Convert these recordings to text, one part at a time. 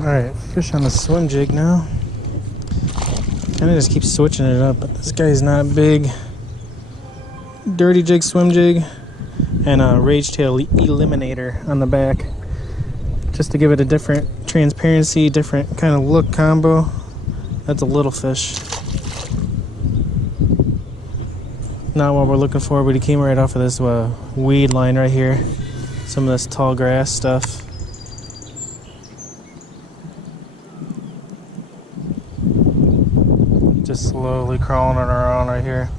Alright, fish on the swim jig now. Kinda just keep switching it up, but this guy's not big. Dirty jig, swim jig, and a rage tail eliminator on the back. Just to give it a different transparency, different kind of look combo. That's a little fish. Not what we're looking for, but he came right off of this weed line right here. Some of this tall grass stuff. Just slowly crawling on our own right here.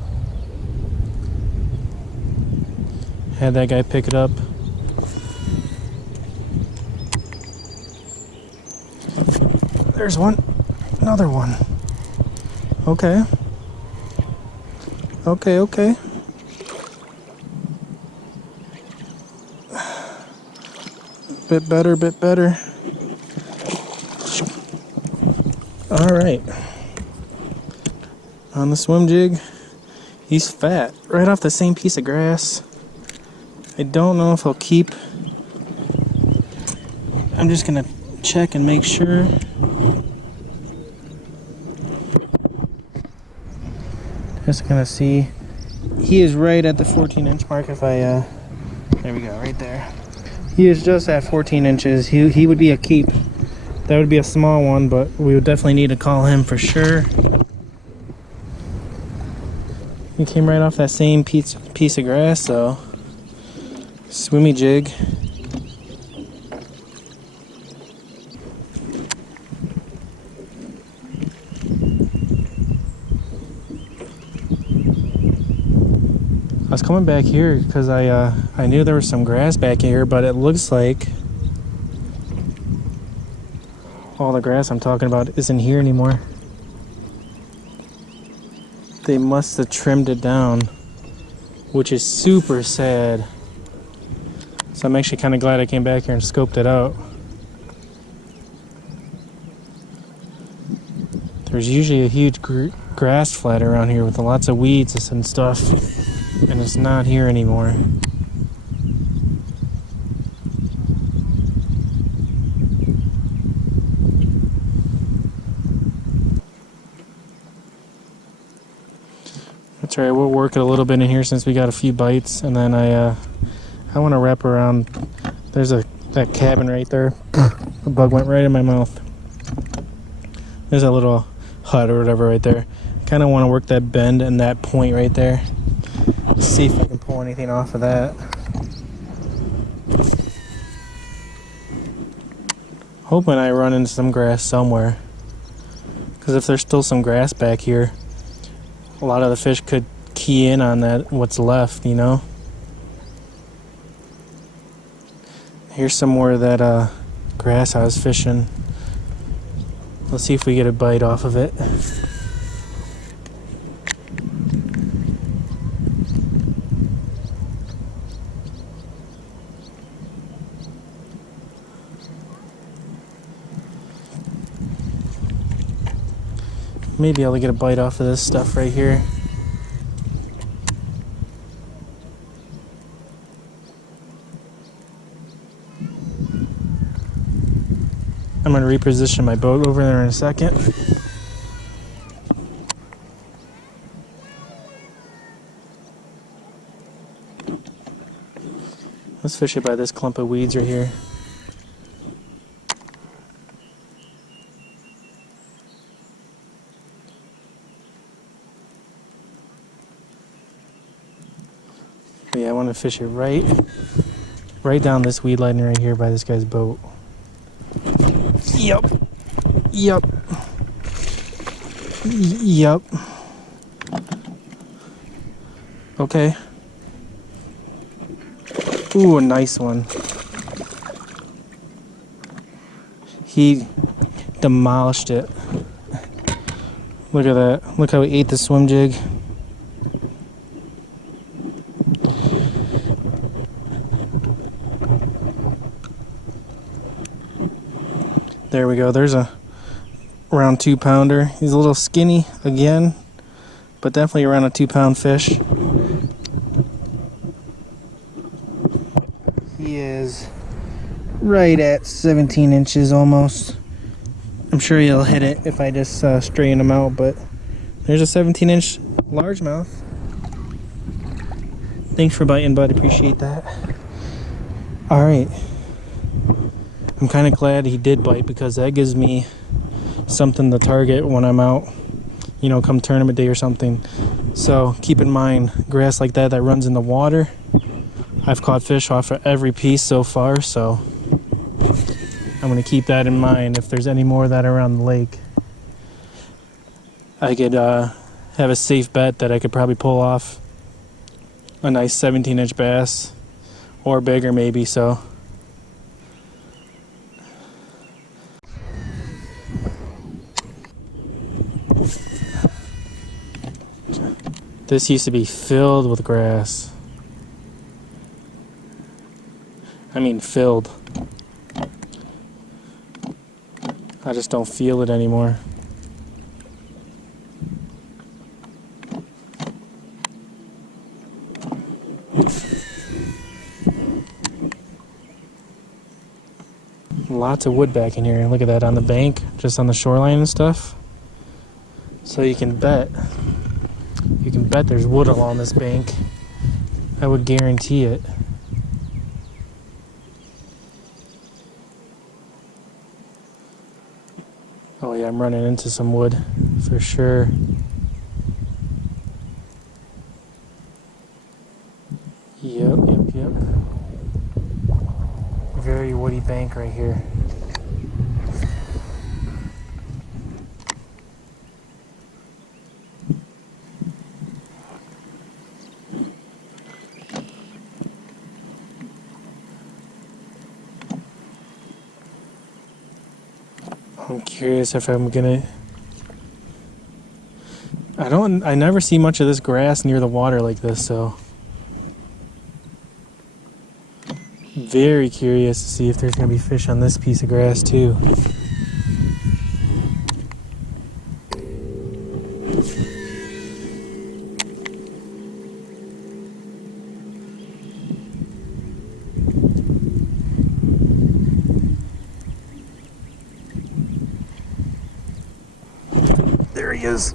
Had that guy pick it up. There's one. Another one. Okay. Okay. Bit better. Alright. On the swim jig, he's fat. Right off the same piece of grass. I don't know if he'll keep. I'm just gonna check and make sure. Just gonna see. He is right at the 14-inch mark. If I there we go, right there. He is just at 14 inches. He would be a keep. That would be a small one, but we would definitely need to call him for sure. He came right off that same piece of grass, so swimmy jig. I was coming back here because I knew there was some grass back here, but it looks like all the grass I'm talking about isn't here anymore. They must have trimmed it down, which is super sad. So I'm actually kind of glad I came back here and scoped it out. There's usually a huge grass flat around here with lots of weeds and stuff, and it's not here anymore. That's right, we'll work it a little bit in here since we got a few bites, and then I want to wrap around. There's that cabin right there. The bug went right in my mouth. There's a little hut or whatever right there. Kind of want to work that bend and that point right there. See if I can pull anything off of that. Hoping I run into some grass somewhere. Because if there's still some grass back here, a lot of the fish could key in on that, what's left, you know? Here's some more of that grass I was fishing. Let's see if we get a bite off of it. Maybe I'll get a bite off of this stuff right here. I'm going to reposition my boat over there in a second. Let's fish it by this clump of weeds right here. But yeah, I want to fish it right down this weed line right here by this guy's boat. Yep. Okay. Ooh, a nice one. He demolished it. Look at that. Look how he ate the swim jig. There we go. There's a around 2-pounder. He's a little skinny again, but definitely around a 2-pound fish. He is right at 17 inches almost. I'm sure he'll hit it if I just straighten him out, but there's a 17-inch largemouth. Thanks for biting, bud. Appreciate that. All right. I'm kind of glad he did bite because that gives me something to target when I'm out, you know, come tournament day or something. So keep in mind, grass like that runs in the water, I've caught fish off of every piece so far, so I'm going to keep that in mind if there's any more of that around the lake. I could have a safe bet that I could probably pull off a nice 17-inch bass or bigger maybe, so. This used to be filled with grass. I mean filled. I just don't feel it anymore. Lots of wood back in here. Look at that on the bank, just on the shoreline and stuff. So you can bet there's wood along this bank. I would guarantee it. Oh yeah, I'm running into some wood for sure. Yep. Very woody bank right here. I'm curious if I'm gonna... I never see much of this grass near the water like this, so very curious to see if there's gonna be fish on this piece of grass too. There he is.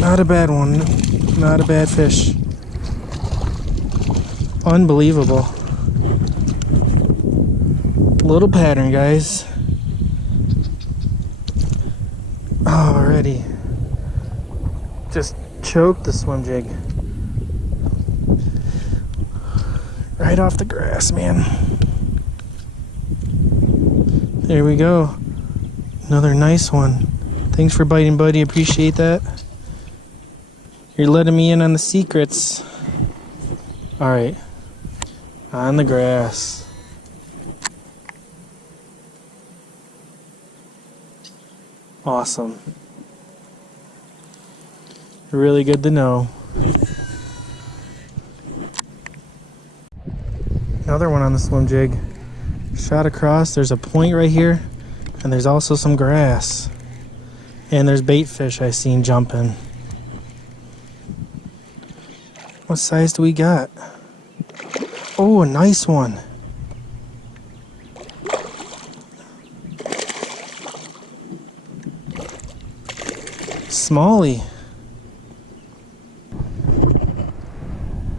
Not a bad one. Not a bad fish. Unbelievable. Little pattern, guys. Already. Just choked the swim jig. Right off the grass, man. There we go. Another nice one. Thanks for biting, buddy. Appreciate that. You're letting me in on the secrets. All right. On the grass. Awesome. Really good to know. Another one on the swim jig. Shot across. There's a point right here, and there's also some grass. And there's bait fish I seen jumping. What size do we got? Oh, a nice one. Smallie.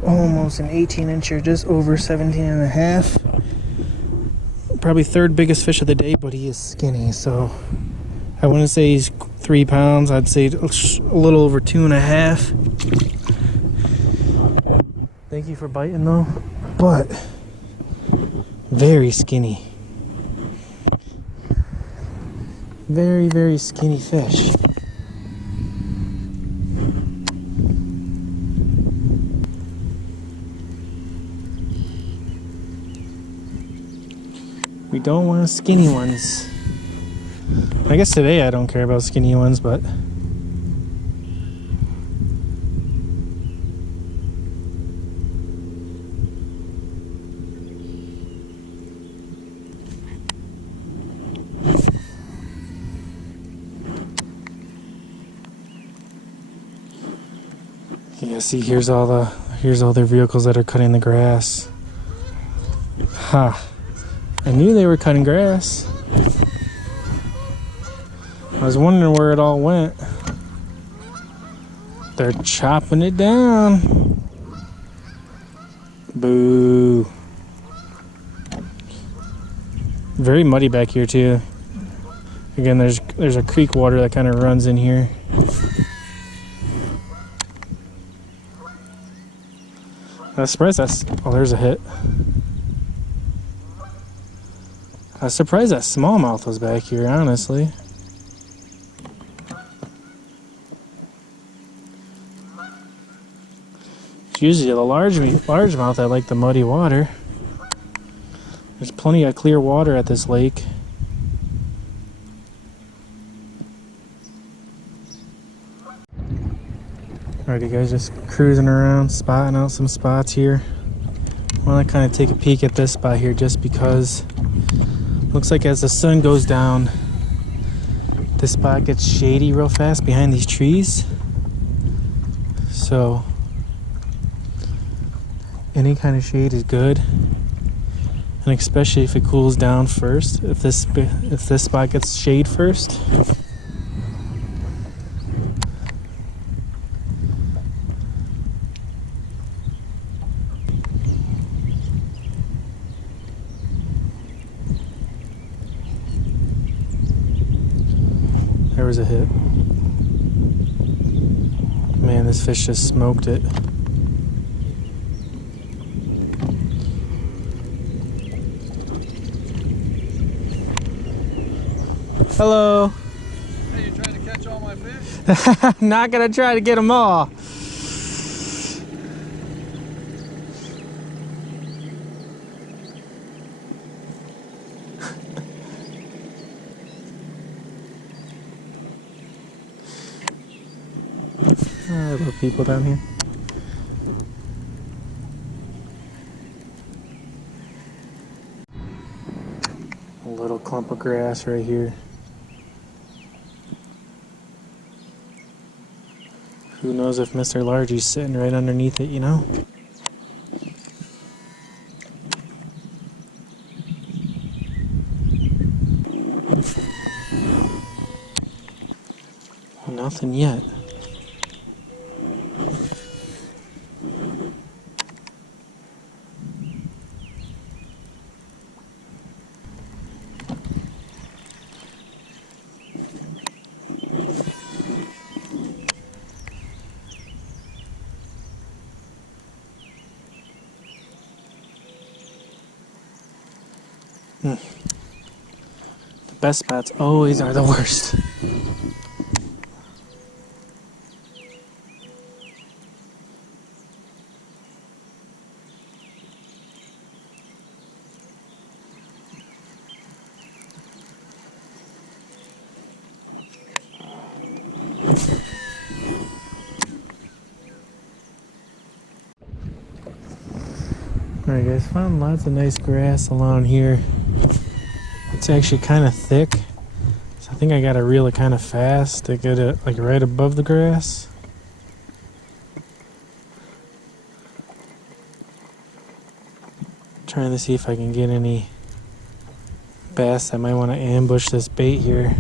Almost an 18-incher, just over 17 and a half. Probably third biggest fish of the day, but he is skinny, so I wouldn't say he's 3 pounds. I'd say a little over 2.5. Thank you for biting though, but very skinny. Very, very skinny fish. We don't want skinny ones. I guess today I don't care about skinny ones, but yeah, see, here's all their vehicles that are cutting the grass. Ha! I knew they were cutting grass. I was wondering where it all went. They're chopping it down. Boo. Very muddy back here too. Again, there's a creek water that kind of runs in here. I was surprised that's... Oh, there's a hit. I was surprised that smallmouth was back here, honestly. It's usually the largemouth that like the muddy water. There's plenty of clear water at this lake. Alright, you guys, just cruising around, spotting out some spots here. I want to kind of take a peek at this spot here just because looks like as the sun goes down, this spot gets shady real fast behind these trees. So any kind of shade is good, and especially if it cools down first. If this spot gets shade first. There was a hit. Man, this fish just smoked it. Hello. Hey, you trying to catch all my fish? I'm not gonna try to get them all. I love people down here. A little clump of grass right here. Who knows if Mr. Largie's sitting right underneath it, you know? Nothing yet. The best spots always are the worst. Alright guys, found lots of nice grass along here. It's actually kind of thick, so I think I gotta reel it kind of fast to get it like right above the grass. Trying to see if I can get any bass that might want to ambush this bait here.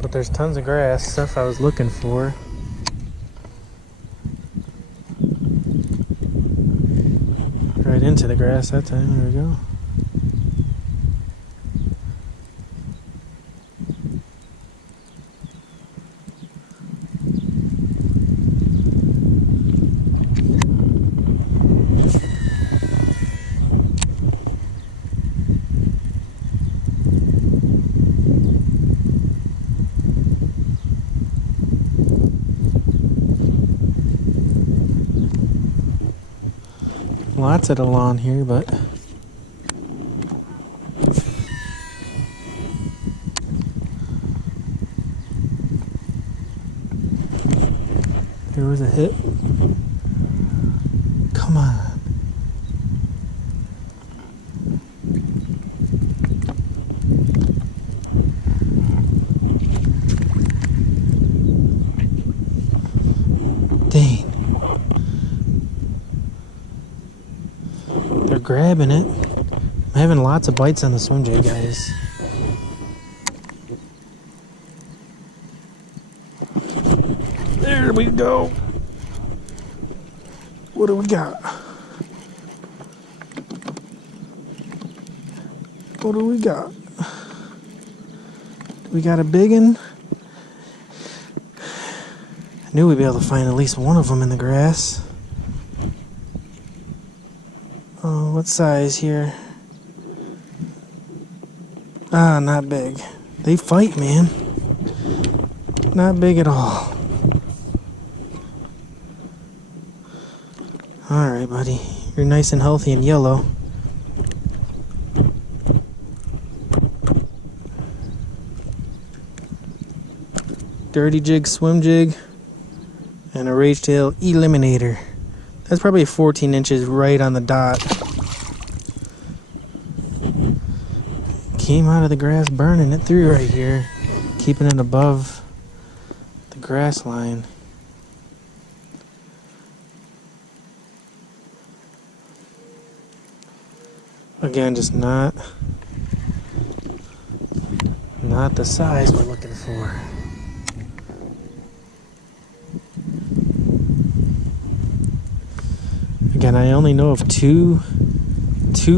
But there's tons of grass, stuff I was looking for. Right into the grass that time, there we go. Lots of the lawn here, but there was a hit. Come on. grabbing it. I'm having lots of bites on the swim jig, guys. There we go. What do we got? What do we got? We got a big one. I knew we'd be able to find at least one of them in the grass. Oh, what size here? Ah, not big. They fight, man. Not big at all. Alright, buddy. You're nice and healthy and yellow. Dirty jig, swim jig, and a rage tail eliminator. That's probably 14 inches right on the dot. Came out of the grass burning it through right here, keeping it above the grass line. Again, just not the size we're looking for. Again, I only know of two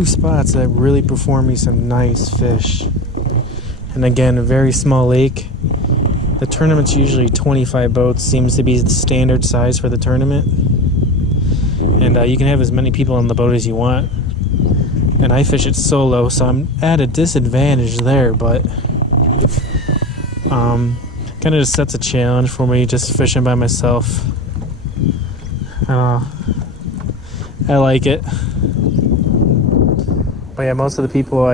spots that really perform me some nice fish. And again, a very small lake. The tournament's usually 25 boats, seems to be the standard size for the tournament. And you can have as many people on the boat as you want. And I fish it solo, so I'm at a disadvantage there, but kind of just sets a challenge for me, just fishing by myself. I like it. But yeah, most of the people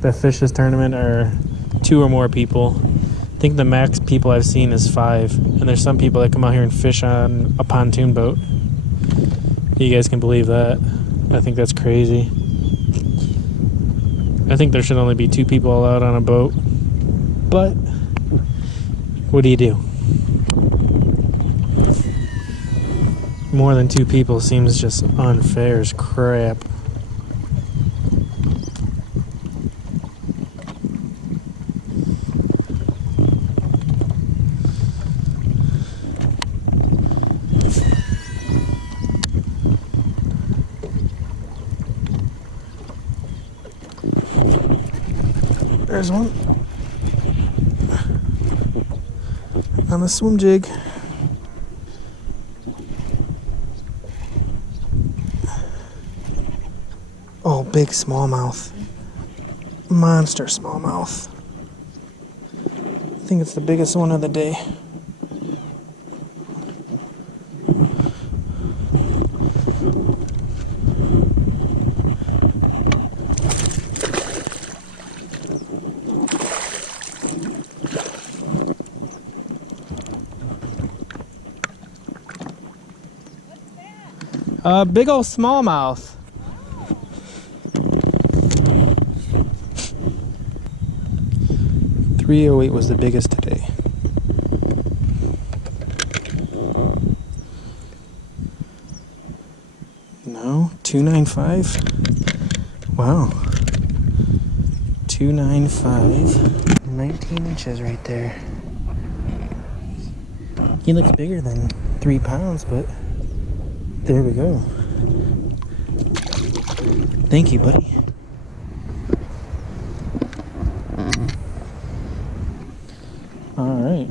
that fish this tournament are 2 or more people. I think the max people I've seen is 5. And there's some people that come out here and fish on a pontoon boat. You guys can believe that. I think that's crazy. I think there should only be 2 people allowed on a boat. But what do you do? More than 2 people seems just unfair as crap. There's one on the swim jig. Oh, big smallmouth. Monster smallmouth. I think it's the biggest one of the day. Big old smallmouth. .308 was the biggest today. No, 295. Wow. 295. 19 inches right there. He looks bigger than 3 pounds, but there we go. Thank you, buddy. All right.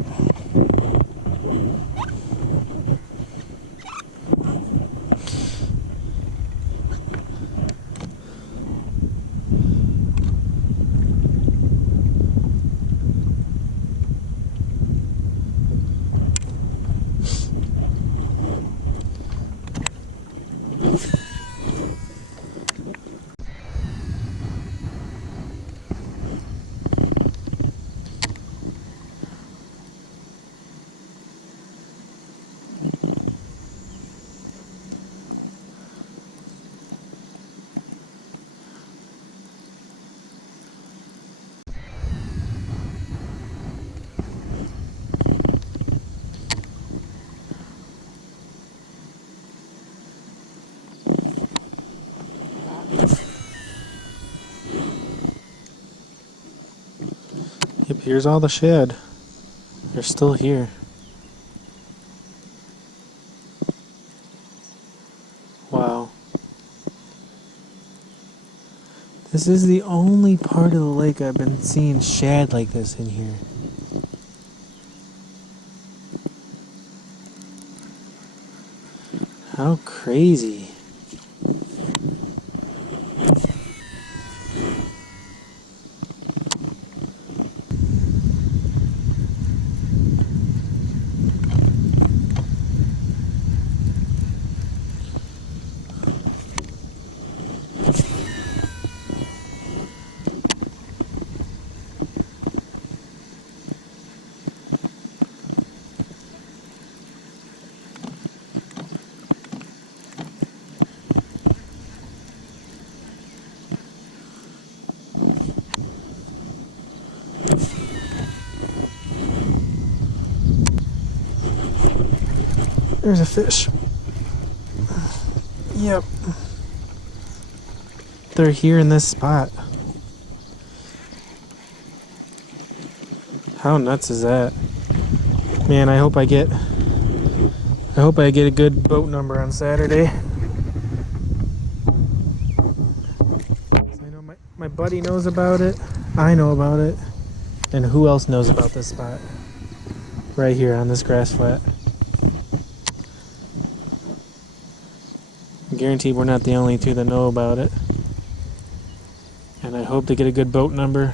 Here's all the shad. They're still here. Wow. This is the only part of the lake I've been seeing shad like this in here. How crazy. There's a fish. Yep. They're here in this spot. How nuts is that? Man, I hope I get a good boat number on Saturday. I know my buddy knows about it. I know about it. And who else knows about this spot? Right here on this grass flat. I'm guaranteed we're not the only two that know about it. And I hope to get a good boat number.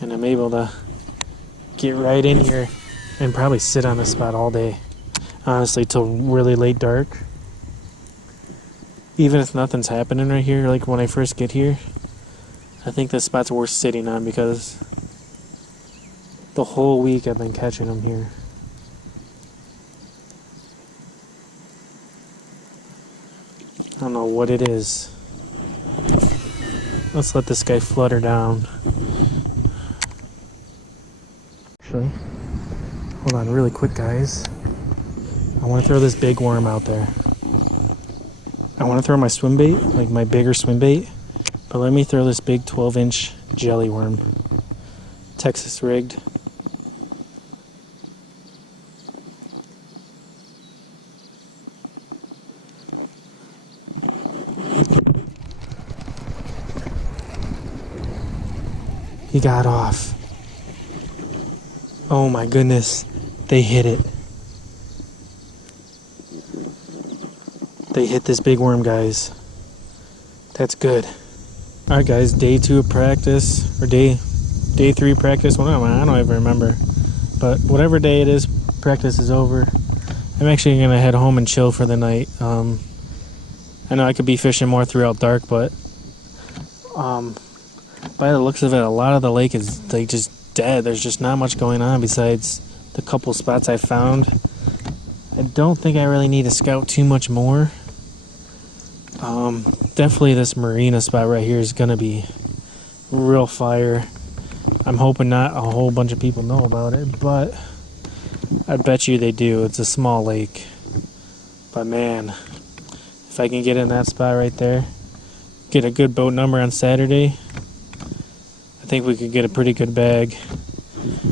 And I'm able to get right in here and probably sit on the spot all day. Honestly, till really late dark. Even if nothing's happening right here, like when I first get here, I think this spot's worth sitting on because the whole week I've been catching them here. I don't know what it is. Let's let this guy flutter down. Actually, hold on really quick, guys. I want to throw this big worm out there. I want to throw my swim bait, like my bigger swim bait, but let me throw this big 12-inch jelly worm. Texas rigged. He got off. Oh my goodness, they hit it. They hit this big worm, guys. That's good. All right, guys, day 2 of practice, or day 3 practice. Well, I don't even remember. But whatever day it is, practice is over. I'm actually gonna head home and chill for the night. I know I could be fishing more throughout dark, but by the looks of it, a lot of the lake is like just dead. There's just not much going on besides the couple spots I found. I don't think I really need to scout too much more. Definitely this marina spot right here is gonna be real fire. I'm hoping not a whole bunch of people know about it, but I bet you they do. It's a small lake. But man, if I can get in that spot right there, get a good boat number on Saturday, I think we could get a pretty good bag.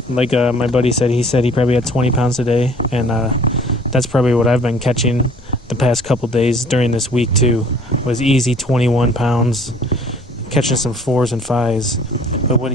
Like my buddy said, he probably had 20 pounds a day, and that's probably what I've been catching the past couple days during this week too. Was easy 21 pounds, catching some 4s and 5s. But what